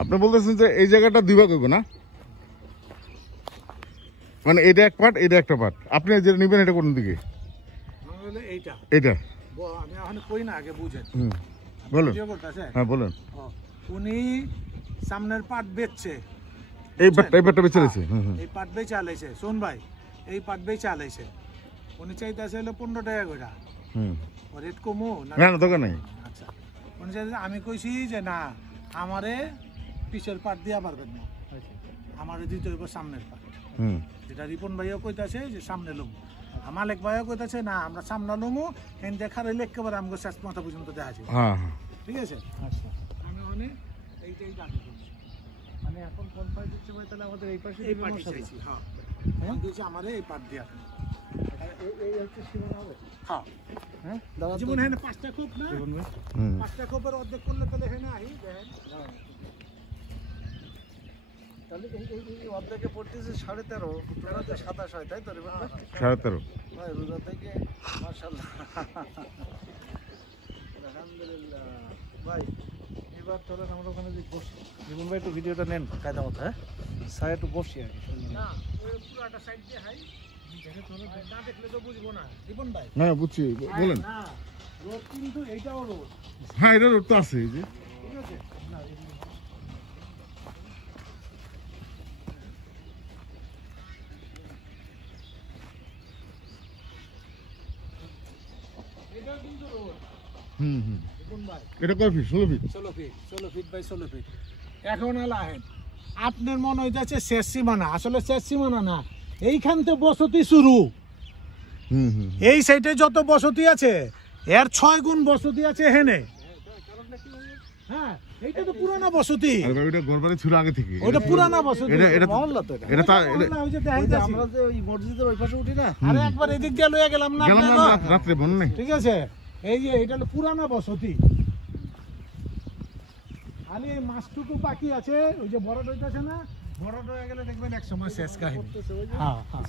আপনি বলতেছেন যে এই জায়গাটা দুই ভাগ হইব না, মানে এটা এক পার্ট এটা একটা পার্ট, আপনি যেটা নেবেন এটা কোন দিকে? এইটা এটা আমি এখন কই না, আগে বুঝেন। বলুন। হ্যাঁ বলুন। উনি সামনের পাট বেচছে, এই পাটটা বেচে রয়েছে, এই পাট বেচে আলাইছে। শোন ভাই, এই পাট বেচে আলাইছে, উনি চাইতেছে হলো 15 টাকা করে। রেট কমো না? না দোকান নাই। আচ্ছা, উনি চাইছে, আমি কইছি যে না, আমারে পিছের পাট দিয়া পারবেন না, আমারে দিতে হইব সামনের পাট। যেটা রিপন ভাইও কইতাছে যে সামনে লমু, মালিক ভাইও কইতাছে না আমরা সামনে লমু, এন দেখা রইলে একেবারে আমাকে শেষ মাথা পর্যন্ত দেখা যাবে। ঠিক আছে? আচ্ছা, আমি মানে এইটাই দাবি করছি। মানে এখন কোন পাশ দিচ্ছে ভাই? তাহলে আমাদের এই পাশে এই পাটি চাইছি। হ্যাঁ, হ্যাঁ দিয়েছি আমারে এই পাট দিয়া। এই হচ্ছে সীমানা হবে। হ্যাঁ হ্যাঁ দাদা, জীবন হ্যাঁ 5টা খোপ না, 5টা খোপের অর্ধেক করলে তাহলে হ্যাঁ না আই দেখেন। তাহলে এই অর্ধেকে পড়তেছে 13.5, 27 হয়, তাই তো রে ভাই? 13.5 ভাই রোজা থেকে মাশাআল্লাহ, আলহামদুলিল্লাহ। ভাই এবার চলেন আমরা ওখানে যে বসি। জীবন ভাই একটু ভিডিওটা নেন কায়দা মতো। হ্যাঁ স্যার একটু বসি আর না, ওই পুরোটা সাইড দিয়ে হাই দেখে চলো, না দেখলে তো বুঝবো না। জীবন ভাই হ্যাঁ বুঝছি, বলেন। না রোড কিন্তু এইটাও রোড। হ্যাঁ এটা রোড তো আছে, এই যে ঠিক আছে না, এটা কিন্তু রোড। জীবন ভাই এটা কয় feet? 16 feet. 16 feet by 16 feet. এখন আলাহেন আপনার মনে হইতেছে শেষ সীমানা, আসলে শেষ সীমানা না, এইখান থেকে বসতি শুরু। এই সাইডে যত বসতি আছে এর 6 গুণ বসতি আছে হেনে। হ্যাঁ এইটা তো পুরানা বসতি, আর ভাই এটা ঘরবাড়ি ছিল আগে থেকে, ওটা পুরানা বসতি। এটা মহল্লা তো এটা তা ওই যে দেখাইতাছি আমরা যে ওই মসজিদের ওই পাশে উঠি না, আরে একবার এদিক দিয়ে লইয়া গেলাম না রাত্রে বন নাই। ঠিক আছে, এই যে এটা হলো পুরানা বসতি। খালি এই মাছটুকু বাকি আছে, ওই যে বড় হইতেছে না, বড় হয়ে গেলে দেখবেন এক সময় শেষ কাহিনী। হ্যাঁ হ্যাঁ